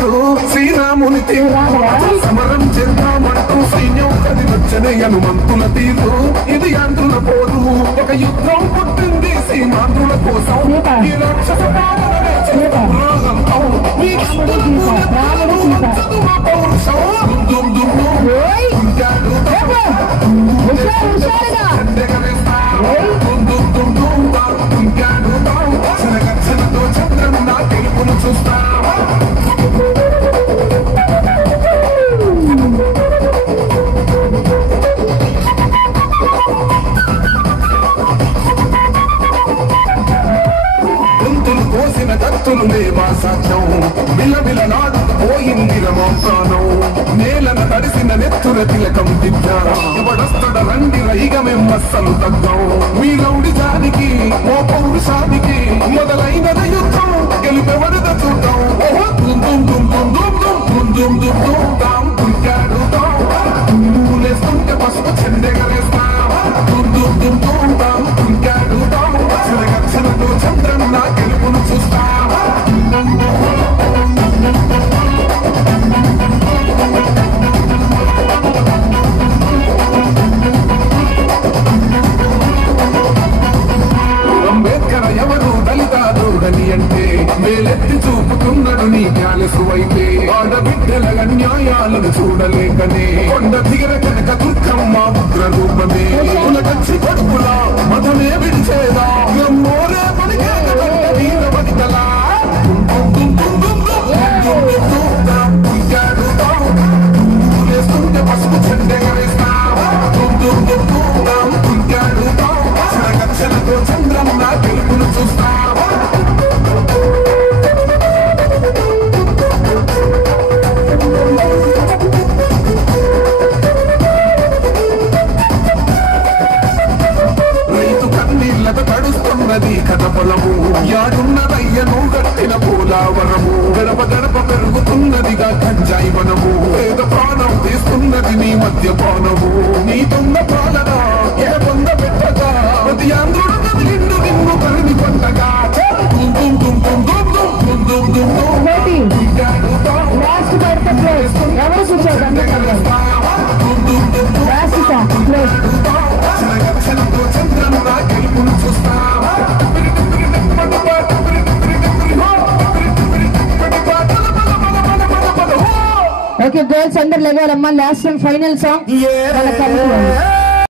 తీరు శ్రీరాముని తీరు సమరం చేద్దామంటూ సైన్యం కదిలొచ్చనే హనుమంతుల తీరు ఇది ఆంధ్రుల పోరు ఒక యుద్ధం పుట్టింది సీమాంధ్రుల కోసం ఈ రాక్షస చంద్రను నా తెలుపును చూస్తా కోసిన కత్తులు లేవా సాధ్యం బిలబిల నాడు పోయింది రమోత్తానం నేలను తడిసిన నెత్తుల తిలకం దిద్దారా ఎవడొస్తడ రండి రైగమెమ్మస్సలు తగ్గం మీ రౌడి జానికి ఓ పౌరుషానికి మొదలైనద యుద్ధం గెలుపెవరిద చూద్దాం ఓహో దుమ్ దుమ్ దుమ్ దుమ్ దుమ్ దుమ్ దుమ్ దుమ్ దుమ్ దాం దుంకాడుతాం పూలేస్తుంటే పసుపు చెండెగలేస్తా దుమ్ దుమ్ దుమ్ దుమ్ దాం దుంకాడుతాం చిరగచ్చనతో చంద్రను నా గెలుపును చూస్తా అంబేద్కర్ ఎవరు దళితాదోడని అంటే మేలెత్తి చూపుతున్నాడు నీ జ్ఞానసు అయితే ఆడబిడ్డల అన్యాయాలను చూడలేకనే కొండ దిగర కనుక దుఃఖమ్మ ఉగ్ర రూపమే కచ్చి పడుపుల మతమే విడిచేదా మోరే పడికేదంట వీర బతికలా పూలేస్తుంటే పసుపు చెండెగరేస్తా చిరగచ్చలతో చంద్రం నా తెలుపును చూస్తా రైతు కన్నీళ్లతో తడుస్తున్నది కథ పొలము యాడున్నదయ్యను గట్టిన పోలావరము గడప గడప పెరుగుతున్నదిగా గంజాయి వనము పేద ప్రాణం తీస్తున్నది నీ మద్యపానము నీ దొంగ పాలన ఏ బొంద పెట్టగా ప్రతి ఆంధ్రుడు కదిలిండు నిన్ను కరిని పండగా చంద్రం నా గెలుపును చూస్తా ఓకే గర్ల్స్ అందరు లేవాలమ్మా లాస్ట్ టైం ఫైనల్ సాంగ్